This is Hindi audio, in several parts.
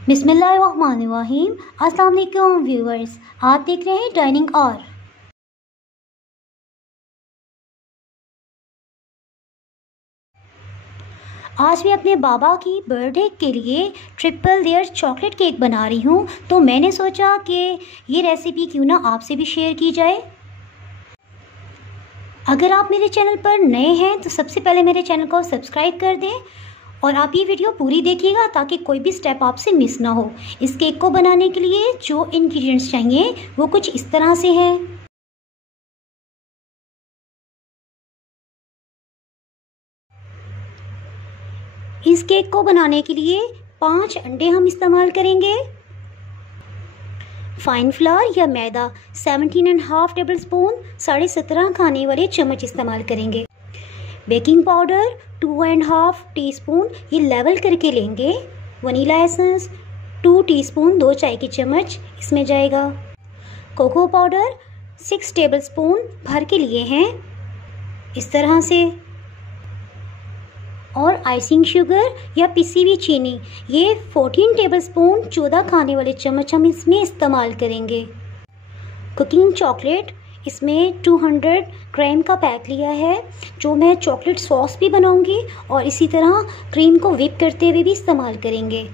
बिस्मिल्लाहिर्रहमानिर्रहीम। अस्सलाम वालेकुम व्यूअर्स, आप देख रहे हैं डाइनिंग और। आज मैं अपने बाबा की बर्थडे के लिए ट्रिपल लेयर चॉकलेट केक बना रही हूँ, तो मैंने सोचा कि ये रेसिपी क्यों ना आपसे भी शेयर की जाए। अगर आप मेरे चैनल पर नए हैं तो सबसे पहले मेरे चैनल को सब्सक्राइब कर दें और आप ये वीडियो पूरी देखिएगा ताकि कोई भी स्टेप आपसे मिस ना हो। इस केक को बनाने के लिए जो इंग्रेडिएंट्स चाहिए वो कुछ इस तरह से हैं। इस केक को बनाने के लिए 5 अंडे हम इस्तेमाल करेंगे। फाइन फ्लावर या मैदा 17.5 टेबल स्पून 17.5 खाने वाले चम्मच इस्तेमाल करेंगे। बेकिंग पाउडर 2.5 टीस्पून ये लेवल करके लेंगे। वनीला एसेंस 2 टीस्पून 2 चाय की चम्मच इसमें जाएगा। कोको पाउडर 6 टेबल स्पून भर के लिए हैं इस तरह से। और आइसिंग शुगर या पिसी हुई चीनी ये 14 टेबल स्पून 14 खाने वाले चम्मच हम इसमें इस्तेमाल करेंगे। कुकिंग चॉकलेट इसमें 200 ग्राम का पैक लिया है, जो मैं चॉकलेट सॉस भी बनाऊंगी और इसी तरह क्रीम को व्हिप करते हुए भी इस्तेमाल करेंगे।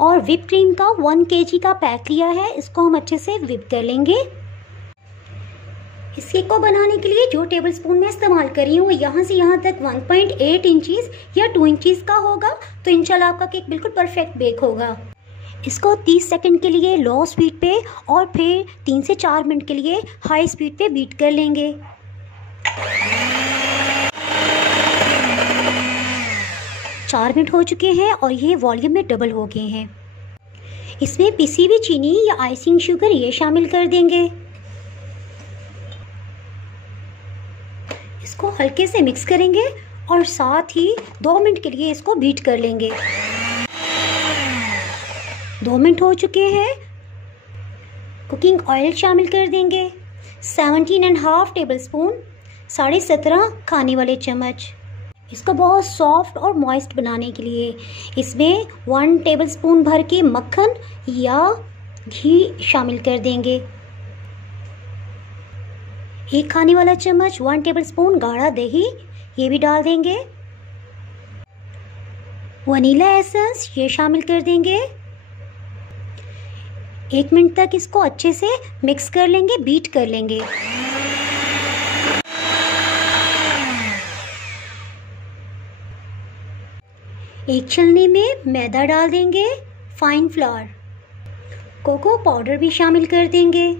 और व्हिप क्रीम का 1 kg का पैक लिया है, इसको हम अच्छे से व्हिप कर लेंगे। इस केक को बनाने के लिए जो टेबल स्पून मैं इस्तेमाल कर रही हूँ यहाँ से यहाँ तक 1.8 इंचज़ या 2 इंचज़ का होगा, तो इंशाल्लाह आपका केक बिल्कुल परफेक्ट बेक होगा। इसको 30 सेकंड के लिए लो स्पीड पे और फिर 3 से 4 मिनट के लिए हाई स्पीड पे बीट कर लेंगे। चार मिनट हो चुके हैं और ये वॉल्यूम में डबल हो गए हैं। इसमें पिसी हुई चीनी या आइसिंग शुगर ये शामिल कर देंगे। इसको हल्के से मिक्स करेंगे और साथ ही 2 मिनट के लिए इसको बीट कर लेंगे। 2 मिनट हो चुके हैं। कुकिंग ऑयल शामिल कर देंगे 17.5 टेबल स्पून 17.5 खाने वाले चम्मच। इसको बहुत सॉफ्ट और मॉइस्ट बनाने के लिए इसमें 1 टेबल स्पून भर के मक्खन या घी शामिल कर देंगे। 1 खाने वाला चम्मच 1 टेबल स्पून गाढ़ा दही ये भी डाल देंगे। वनीला एसेंस ये शामिल कर देंगे। 1 मिनट तक इसको अच्छे से मिक्स कर लेंगे, बीट कर लेंगे। एक छलनी में मैदा डाल देंगे, फाइन फ्लावर, कोको पाउडर भी शामिल कर देंगे,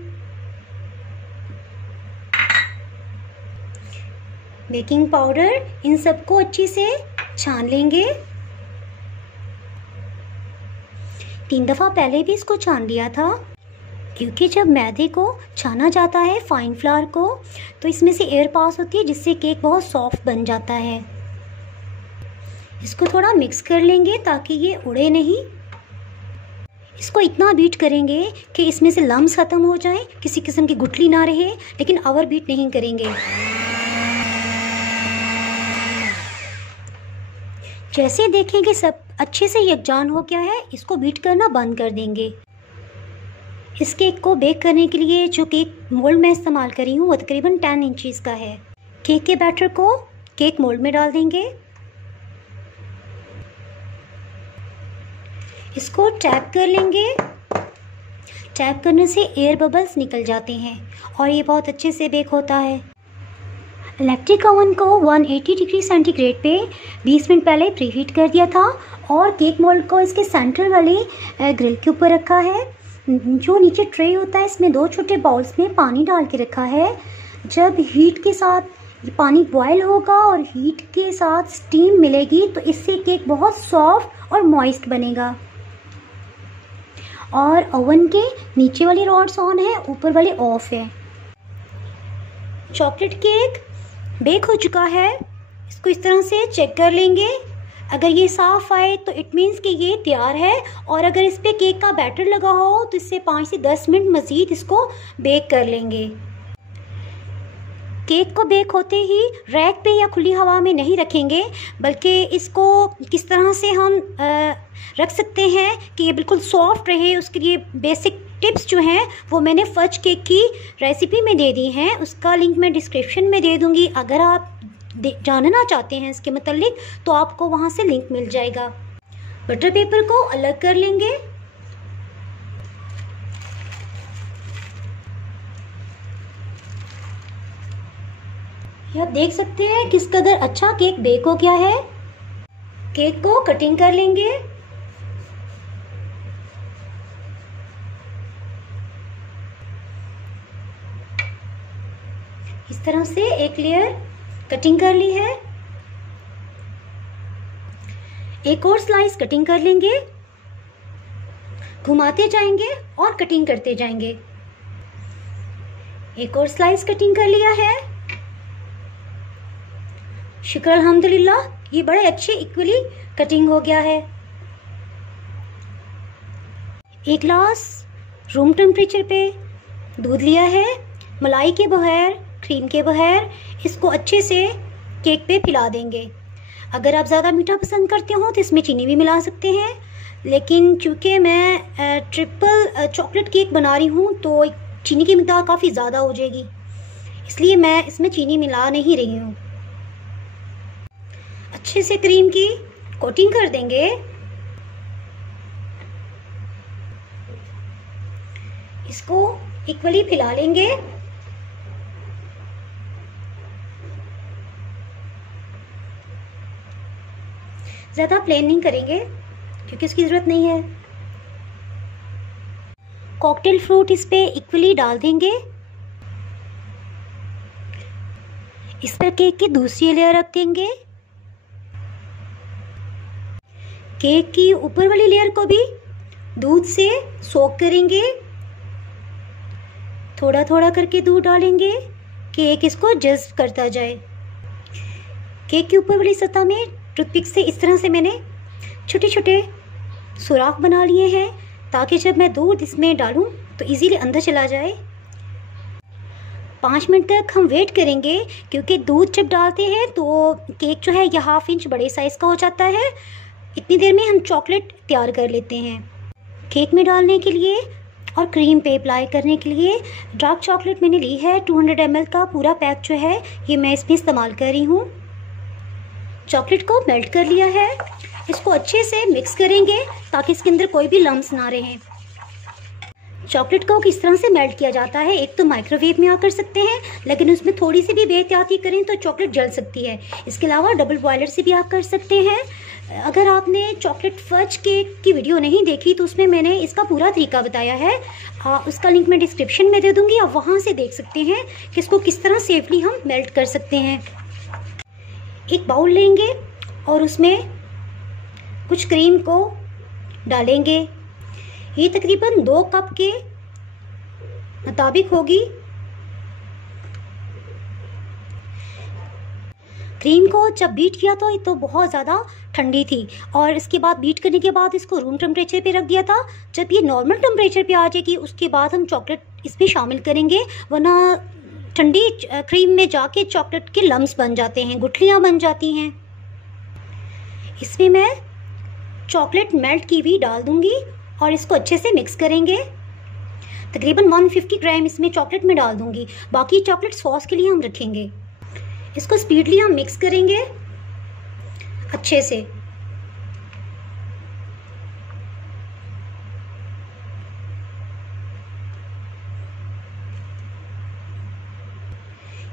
बेकिंग पाउडर, इन सबको अच्छे से छान लेंगे। 3 दफ़ा पहले भी इसको छान लिया था, क्योंकि जब मैदे को छाना जाता है फाइन फ्लावर को तो इसमें से एयर पास होती है जिससे केक बहुत सॉफ्ट बन जाता है। इसको थोड़ा मिक्स कर लेंगे ताकि ये उड़े नहीं। इसको इतना बीट करेंगे कि इसमें से लम्स ख़त्म हो जाए, किसी किस्म की गुठली ना रहे, लेकिन ओवर बीट नहीं करेंगे। जैसे देखें कि सब अच्छे से यकजान हो गया है, इसको बीट करना बंद कर देंगे। इस केक को बेक करने के लिए जो केक मोल्ड मैं इस्तेमाल कर रही हूँ वो तकरीबन 10 इंचज़ का है। केक के बैटर को केक मोल्ड में डाल देंगे। इसको टैप कर लेंगे। टैप करने से एयर बबल्स निकल जाते हैं और ये बहुत अच्छे से बेक होता है। इलेक्ट्रिक ओवन को 180 डिग्री सेंटीग्रेड पे 20 मिनट पहले प्रीहीट कर दिया था और केक मोल्ड को इसके सेंटर वाले ग्रिल के ऊपर रखा है। जो नीचे ट्रे होता है इसमें 2 छोटे बाउल्स में पानी डाल के रखा है। जब हीट के साथ पानी बॉयल होगा और हीट के साथ स्टीम मिलेगी तो इससे केक बहुत सॉफ्ट और मॉइस्ट बनेगा। और ओवन के नीचे वाली रॉड्स ऑन है, ऊपर वाली ऑफ है। चॉकलेट केक बेक हो चुका है। इसको इस तरह से चेक कर लेंगे। अगर ये साफ़ आए तो इट मीन्स कि ये तैयार है, और अगर इस पर केक का बैटर लगा हो तो इससे 5 से 10 मिनट मज़ीद इसको बेक कर लेंगे। केक को बेक होते ही रैक पे या खुली हवा में नहीं रखेंगे, बल्कि इसको किस तरह से हम रख सकते हैं कि ये बिल्कुल सॉफ्ट रहे। उसके लिए बेसिक टिप्स जो हैं वो मैंने फज केक की रेसिपी में दे दी हैं, उसका लिंक मैं डिस्क्रिप्शन में दे दूँगी। अगर आप जानना चाहते हैं इसके मतलब तो आपको वहाँ से लिंक मिल जाएगा। बटर पेपर को अलग कर लेंगे। ये आप देख सकते हैं किस कदर अच्छा केक बेक हो गया है। केक को कटिंग कर लेंगे। इस तरह से एक लेयर कटिंग कर ली है। एक और स्लाइस कटिंग कर लेंगे, घुमाते जाएंगे और कटिंग करते जाएंगे। एक और स्लाइस कटिंग कर लिया है। शुक्र अल्हम्दुलिल्लाह, ये बड़े अच्छे इक्वली कटिंग हो गया है। एक ग्लास रूम टेम्परेचर पे दूध लिया है, मलाई के बगैर, क्रीम के बगैर। इसको अच्छे से केक पे पिला देंगे। अगर आप ज़्यादा मीठा पसंद करते हो तो इसमें चीनी भी मिला सकते हैं, लेकिन चूँकि मैं ट्रिपल चॉकलेट केक बना रही हूँ तो चीनी की मिकदार काफ़ी ज़्यादा हो जाएगी, इसलिए मैं इसमें चीनी मिला नहीं रही हूँ। अच्छे से क्रीम की कोटिंग कर देंगे। इसको इक्वली फैला लेंगे। ज़्यादा प्लेन नहीं करेंगे क्योंकि इसकी ज़रूरत नहीं है। कॉकटेल फ्रूट इस पे इक्वली डाल देंगे। इस पर केक की दूसरी लेयर रख देंगे। केक की ऊपर वाली लेयर को भी दूध से सोक करेंगे। थोड़ा थोड़ा करके दूध डालेंगे, केक इसको जज्ब करता जाए। केक की ऊपर वाली सतह में टूथपिक से इस तरह से मैंने छोटे छोटे सुराख बना लिए हैं ताकि जब मैं दूध इसमें डालूं तो इजीली अंदर चला जाए। 5 मिनट तक हम वेट करेंगे क्योंकि दूध जब डालते हैं तो केक जो है यह 1/2 इंच बड़े साइज़ का हो जाता है। इतनी देर में हम चॉकलेट तैयार कर लेते हैं। केक में डालने के लिए और क्रीम पे अप्लाई करने के लिए डार्क चॉकलेट मैंने ली है। 200 ml का पूरा पैक जो है ये मैं इसमें इस्तेमाल कर रही हूँ। चॉकलेट को मेल्ट कर लिया है। इसको अच्छे से मिक्स करेंगे ताकि इसके अंदर कोई भी लम्स ना रहें। चॉकलेट को किस तरह से मेल्ट किया जाता है, एक तो माइक्रोवेव में आप कर सकते हैं, लेकिन उसमें थोड़ी सी भी बेहतियाती करें तो चॉकलेट जल सकती है। इसके अलावा डबल बॉयलर से भी आप कर सकते हैं। अगर आपने चॉकलेट फज केक की वीडियो नहीं देखी तो उसमें मैंने इसका पूरा तरीका बताया है, उसका लिंक मैं डिस्क्रिप्शन में दे दूँगी। आप वहाँ से देख सकते हैं कि इसको किस तरह सेफली हम मेल्ट कर सकते हैं। एक बाउल लेंगे और उसमें कुछ क्रीम को डालेंगे। ये तकरीबन 2 कप के मुताबिक होगी। क्रीम को जब बीट किया तो बहुत ज़्यादा ठंडी थी और इसके बाद बीट करने के बाद इसको रूम टेम्परेचर पे रख दिया था। जब ये नॉर्मल टेम्परेचर पे आ जाएगी उसके बाद हम चॉकलेट इसमें शामिल करेंगे, वरना ठंडी क्रीम में जाके चॉकलेट के लम्स बन जाते हैं, गुठलियाँ बन जाती हैं। इसमें मैं चॉकलेट मेल्ट की भी डाल दूँगी और इसको अच्छे से मिक्स करेंगे। तकरीबन 150 ग्राम इसमें चॉकलेट में डाल दूँगी, बाकी चॉकलेट सॉस के लिए हम रखेंगे। इसको स्पीडली हम मिक्स करेंगे अच्छे से।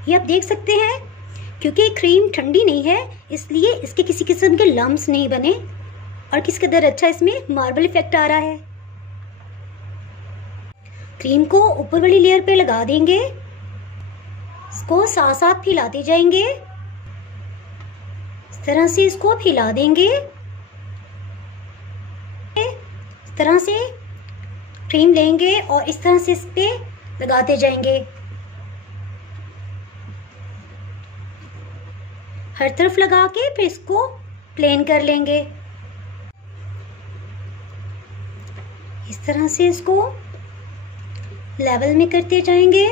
ये आप देख सकते हैं क्योंकि क्रीम ठंडी नहीं है इसलिए इसके किसी किस्म के लम्स नहीं बने और किस कदर अच्छा इसमें मार्बल इफेक्ट आ रहा है। क्रीम को ऊपर वाली लेयर पे लगा देंगे। इसको साथ साथ फैलाते जाएंगे। इस तरह से इसको फैला देंगे। इस तरह से क्रीम लेंगे और इस तरह से इस पे लगाते जाएंगे। हर तरफ लगा के फिर इसको प्लेन कर लेंगे। इस तरह से इसको लेवल में करते जाएंगे।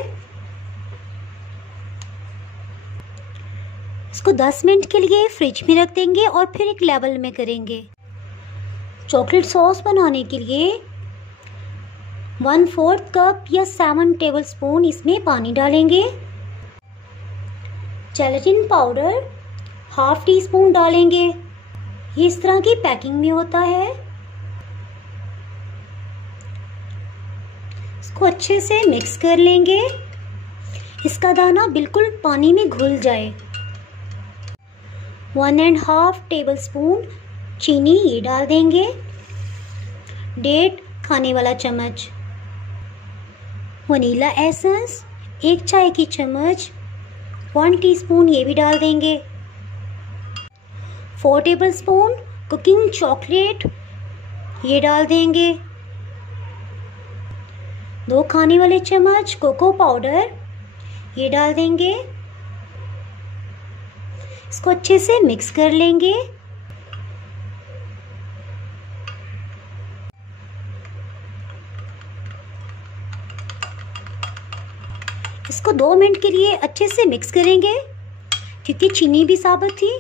इसको 10 मिनट के लिए फ्रिज में रख देंगे और फिर एक लेवल में करेंगे। चॉकलेट सॉस बनाने के लिए 1/4 कप या 7 टेबलस्पून इसमें पानी डालेंगे। जेलेटिन पाउडर 1/2 टीस्पून डालेंगे। ये इस तरह की पैकिंग में होता है। इसको अच्छे से मिक्स कर लेंगे। इसका दाना बिल्कुल पानी में घुल जाए। 1.5 टेबलस्पून चीनी ये डाल देंगे। 1.5 खाने वाला चम्मच वनीला एसेंस, 1 चाय की चम्मच 1 टीस्पून ये भी डाल देंगे। 4 टेबलस्पून कुकिंग चॉकलेट ये डाल देंगे। 2 खाने वाले चम्मच कोको पाउडर ये डाल देंगे। इसको अच्छे से मिक्स कर लेंगे। इसको 2 मिनट के लिए अच्छे से मिक्स करेंगे, क्योंकि चीनी भी साबुत थी,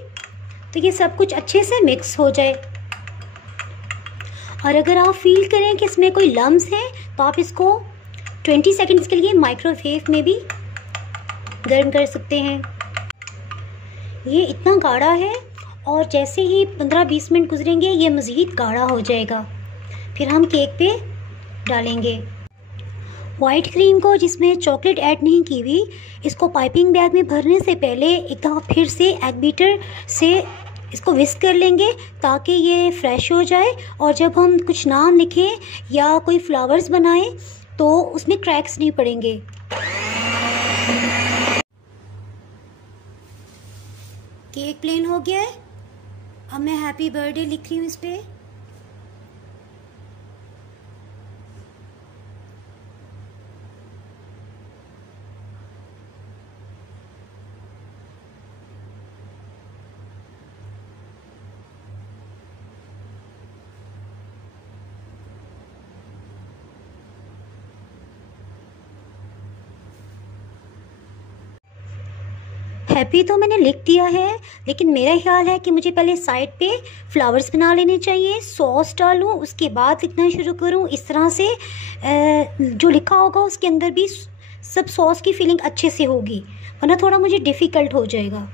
तो ये सब कुछ अच्छे से मिक्स हो जाए। और अगर आप फील करें कि इसमें कोई लम्स हैं तो आप इसको 20 सेकंड्स के लिए माइक्रोवेव में भी गर्म कर सकते हैं। ये इतना गाढ़ा है और जैसे ही 15-20 मिनट गुजरेंगे ये मज़ीद गाढ़ा हो जाएगा। फिर हम केक पे डालेंगे। वाइट क्रीम को जिसमें चॉकलेट ऐड नहीं की हुई, इसको पाइपिंग बैग में भरने से पहले एक दफ़ा फिर से एग बीटर से इसको विस्क कर लेंगे ताकि ये फ्रेश हो जाए। और जब हम कुछ नाम लिखें या कोई फ्लावर्स बनाएं तो उसमें क्रैक्स नहीं पड़ेंगे। केक प्लेन हो गया है। अब मैं हैप्पी बर्थडे लिख रही हूँ इस पर। हैप्पी तो मैंने लिख दिया है, लेकिन मेरा ख्याल है कि मुझे पहले साइड पे फ्लावर्स बना लेने चाहिए, सॉस डालूं, उसके बाद लिखना शुरू करूं। इस तरह से जो लिखा होगा उसके अंदर भी सब सॉस की फीलिंग अच्छे से होगी, वरना थोड़ा मुझे डिफ़िकल्ट हो जाएगा।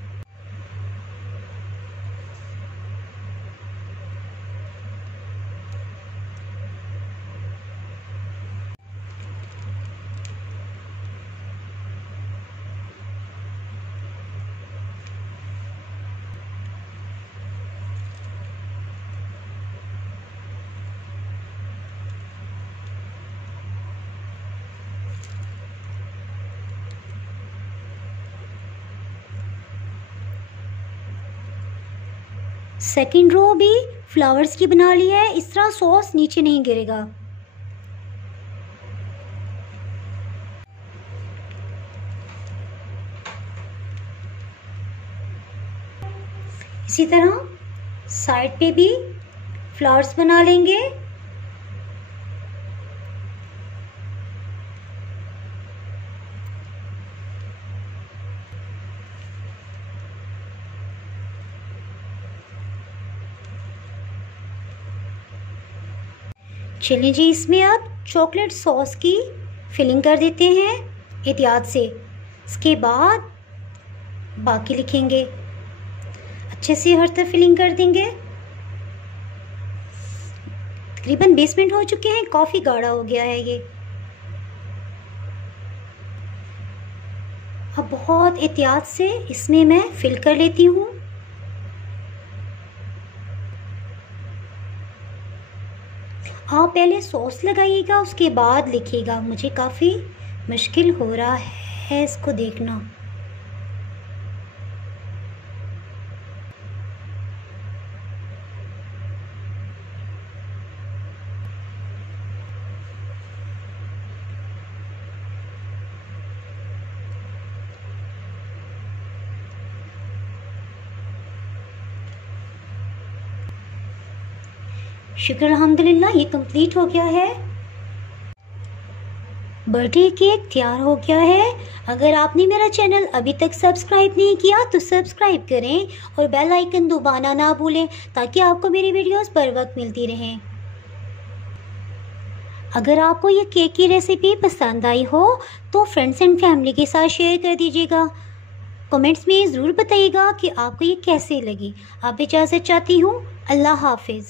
सेकंड रो भी फ्लावर्स की बना ली है। इस तरह सॉस नीचे नहीं गिरेगा। इसी तरह साइड पे भी फ्लावर्स बना लेंगे। चलिए जी, इसमें अब चॉकलेट सॉस की फिलिंग कर देते हैं एहतियात से। इसके बाद बाकी लिखेंगे, अच्छे से हर तरफ फिलिंग कर देंगे। तकरीबन 20 मिनट हो चुके हैं, काफ़ी गाढ़ा हो गया है ये। अब बहुत एहतियात से इसमें मैं फिल कर लेती हूँ। आप पहले सॉस लगाइएगा, उसके बाद लिखिएगा। मुझे काफ़ी मुश्किल हो रहा है इसको देखना। शुक्र अल्हम्दुलिल्लाह, ये कंप्लीट हो गया है। बर्थडे केक तैयार हो गया है। अगर आपने मेरा चैनल अभी तक सब्सक्राइब नहीं किया तो सब्सक्राइब करें और बेल आइकन दबाना ना भूलें ताकि आपको मेरी वीडियोस बर वक्त मिलती रहें। अगर आपको ये केक की रेसिपी पसंद आई हो तो फ्रेंड्स एंड फैमिली के साथ शेयर कर दीजिएगा। कमेंट्स में ज़रूर बताइएगा कि आपको ये कैसे लगी। आप इजाज़त चाहती हूँ। अल्लाह हाफिज़।